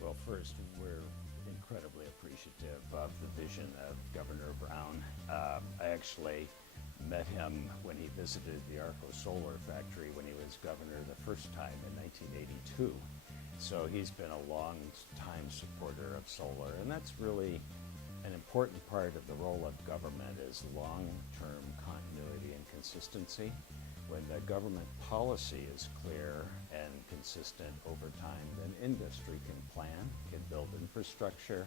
Well, first, we're incredibly appreciative of the vision of Governor Brown. I actually met him when he visited the Arco Solar factory when he was governor the first time in 1982. So he's been a long time supporter of solar, and that's really an important part of the role of government is long-term continuity and consistency. When the government policy is clear and consistent over time, then industry can plan, can build infrastructure,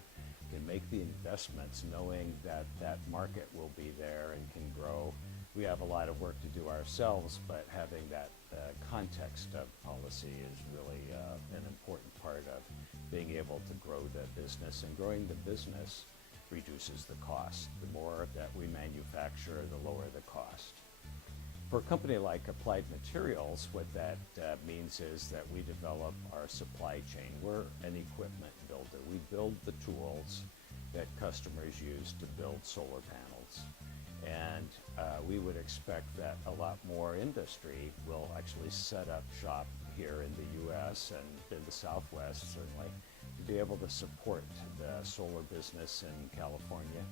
can make the investments knowing that that market will be there and can grow. We have a lot of work to do ourselves, but having that context of policy is really an important part of being able to grow the business, and growing the business reduces the cost. The more that we manufacture, the lower the cost. For a company like Applied Materials, what that means is that we develop our supply chain. We're an equipment builder. We build the tools that customers use to build solar panels. And we would expect that a lot more industry will actually set up shop here in the U.S. and in the Southwest, certainly, to be able to support the solar business in California.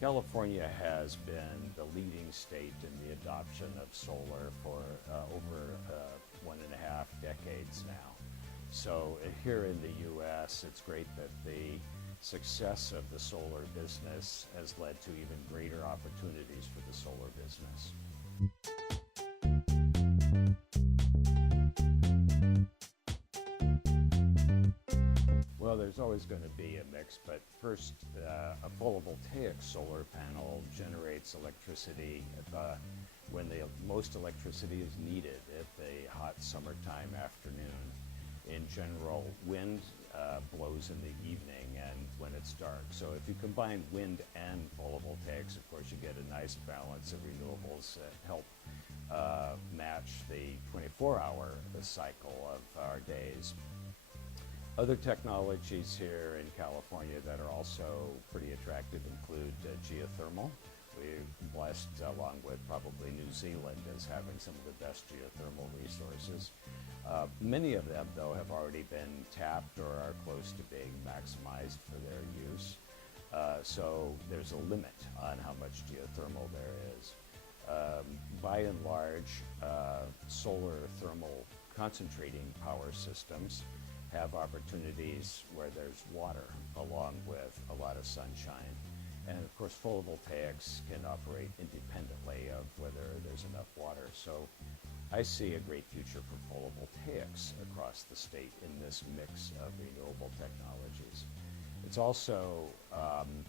California has been the leading state in the adoption of solar for over 1.5 decades now. So here in the U.S., it's great that the success of the solar business has led to even greater opportunities for the solar business. Well, there's always going to be a mix, but first, a photovoltaic solar panel generates electricity when the most electricity is needed at the hot summertime afternoon. In general, wind blows in the evening and when it's dark. So if you combine wind and photovoltaics, of course, you get a nice balance of renewables that help match the 24-hour cycle of our days. Other technologies here in California that are also pretty attractive include geothermal. We're blessed, along with probably New Zealand, as having some of the best geothermal resources. Many of them, though, have already been tapped or are close to being maximized for their use. So there's a limit on how much geothermal there is. By and large, solar thermal concentrating power systems have opportunities where there's water along with a lot of sunshine. And of course, photovoltaics can operate independently of whether there's enough water. So I see a great future for photovoltaics across the state in this mix of renewable technologies. It's also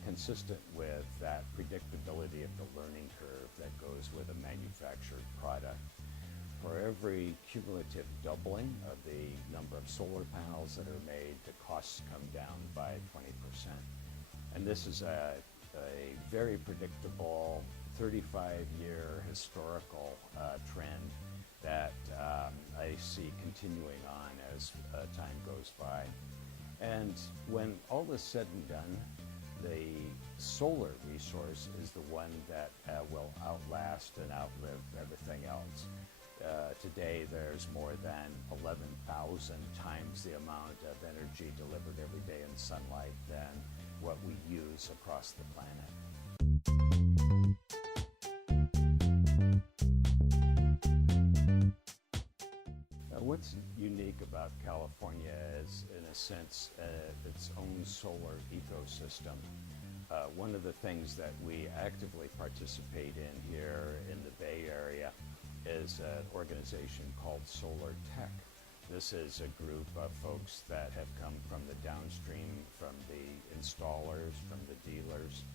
consistent with that predictability of the learning curve that goes with a manufactured product. For every cumulative doubling of the number of solar panels that are made, the costs come down by 20%. And this is a very predictable 35-year historical trend that I see continuing on as time goes by. And when all is said and done, the solar resource is the one that will outlast and outlive everything else. Today, there's more than 11,000 times the amount of energy delivered every day in sunlight than what we use across the planet. What's unique about California is, in a sense, its own solar ecosystem. One of the things that we actively participate in here in the Bay Area is an organization called Solar Tech. This is a group of folks that have come from the downstream, from the installers, from the dealers,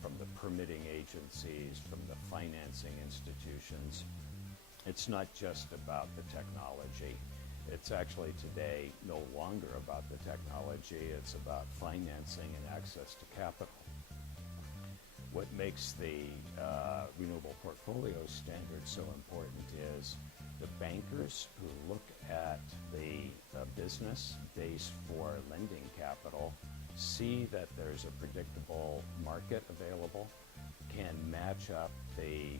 from the permitting agencies, from the financing institutions. It's not just about the technology. It's actually today no longer about the technology, it's about financing and access to capital. What makes the Renewable Portfolio Standard so important is the bankers who look at the business base for lending capital see that there's a predictable market available, can match up the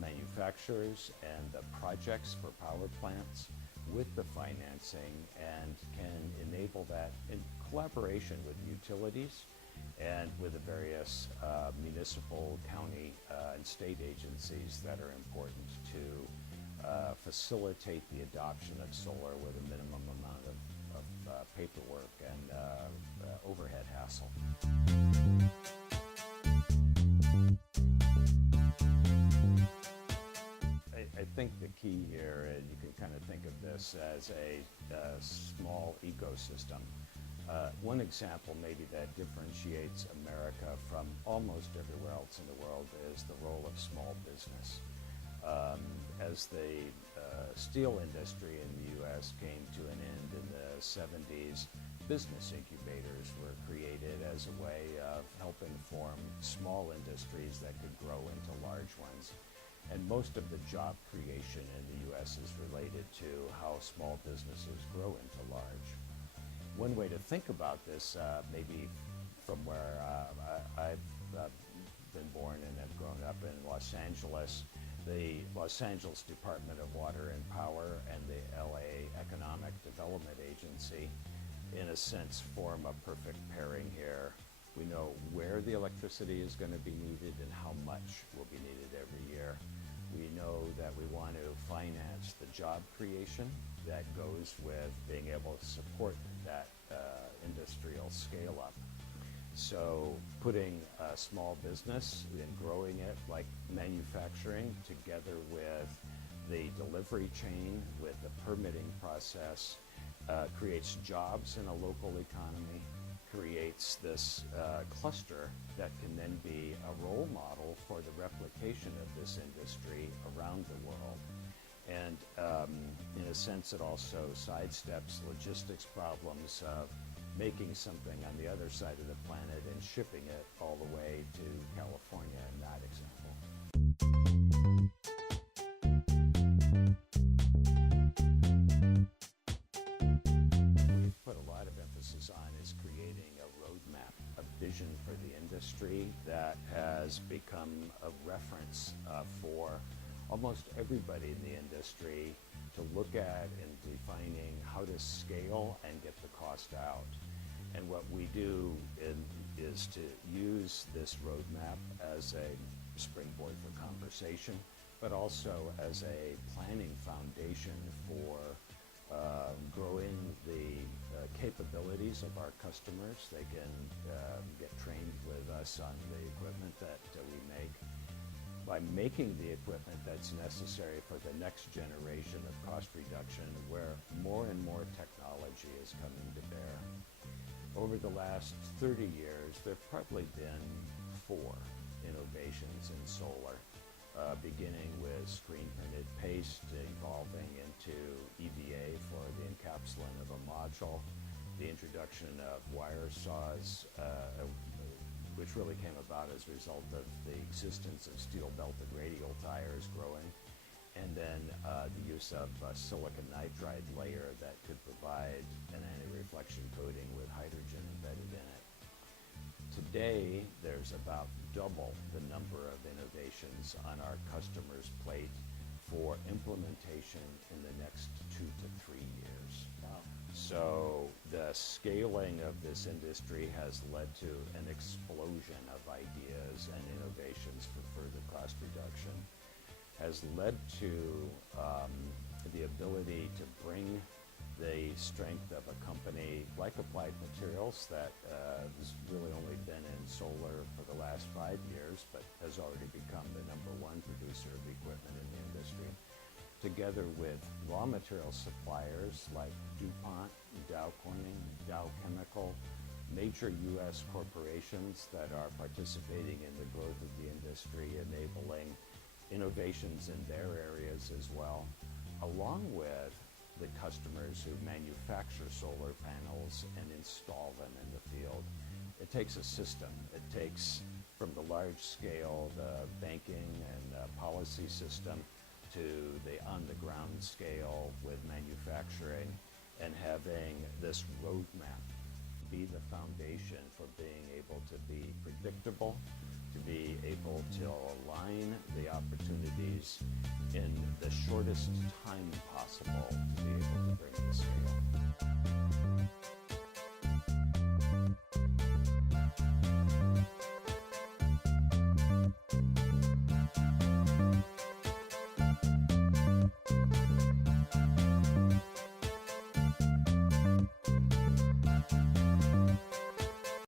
manufacturers and the projects for power plants with the financing, and can enable that in collaboration with utilities and with the various municipal, county, and state agencies that are important to facilitate the adoption of solar with a minimum amount of paperwork and overhead hassle. I think the key here, and you can kind of think of this as a small ecosystem. One example maybe that differentiates America from almost everywhere else in the world is the role of small business. As the steel industry in the U.S. came to an end in the 70s, business incubators were created as a way of helping form small industries that could grow into large ones. And most of the job creation in the U.S. is related to how small businesses grow into large. One way to think about this, maybe from where I've been born and have grown up in Los Angeles, the Los Angeles Department of Water and Power and the LA Economic Development Agency, in a sense, form a perfect pairing here. We know where the electricity is going to be needed and how much will be needed every year. We know that we want to finance the job creation that goes with being able to support that industrial scale up. So putting a small business and growing it like manufacturing together with the delivery chain, with the permitting process, creates jobs in a local economy, creates this cluster that can then be a role model for the replication of this industry around the world. And in a sense, it also sidesteps logistics problems of making something on the other side of the planet and shipping it all the way to California in that example. We've put a lot of emphasis on is creating a roadmap, a vision for the industry that has become a reference for almost everybody in the industry to look at in defining how to scale and get the cost out. And what we do is to use this roadmap as a springboard for conversation, but also as a planning foundation for growing the capabilities of our customers. They can get trained with us on the equipment that we make. By making the equipment that's necessary for the next generation of cost reduction, where more and more technology is coming to bear. Over the last 30 years, there have probably been 4 innovations in solar, beginning with screen-printed paste, evolving into EVA for the encapsulant of a module, the introduction of wire saws, which really came about as a result of the existence of steel-belted radial tires growing, and then the use of a silicon nitride layer that could provide an anti-reflection coating with hydrogen embedded in it. Today, there's about double the number of innovations on our customers' plate for implementation in the next 2 to 3 years. Wow. So the scaling of this industry has led to an explosion of ideas and innovations for further cost reduction, has led to the ability to bring the strength of a company like Applied Materials that has really only been in solar for the last 5 years, but has already become the #1 producer of equipment in the industry, together with raw material suppliers like DuPont, Dow Corning, Dow Chemical, major U.S. corporations that are participating in the growth of the industry, enabling innovations in their areas as well, along with the customers who manufacture solar panels and install them in the field. It takes a system. It takes from the large scale, the banking and policy system, to the on-the-ground scale with manufacturing, and having this roadmap be the foundation for being able to be predictable, to be able to align the opportunities in the shortest time possible to be able to bring to scale.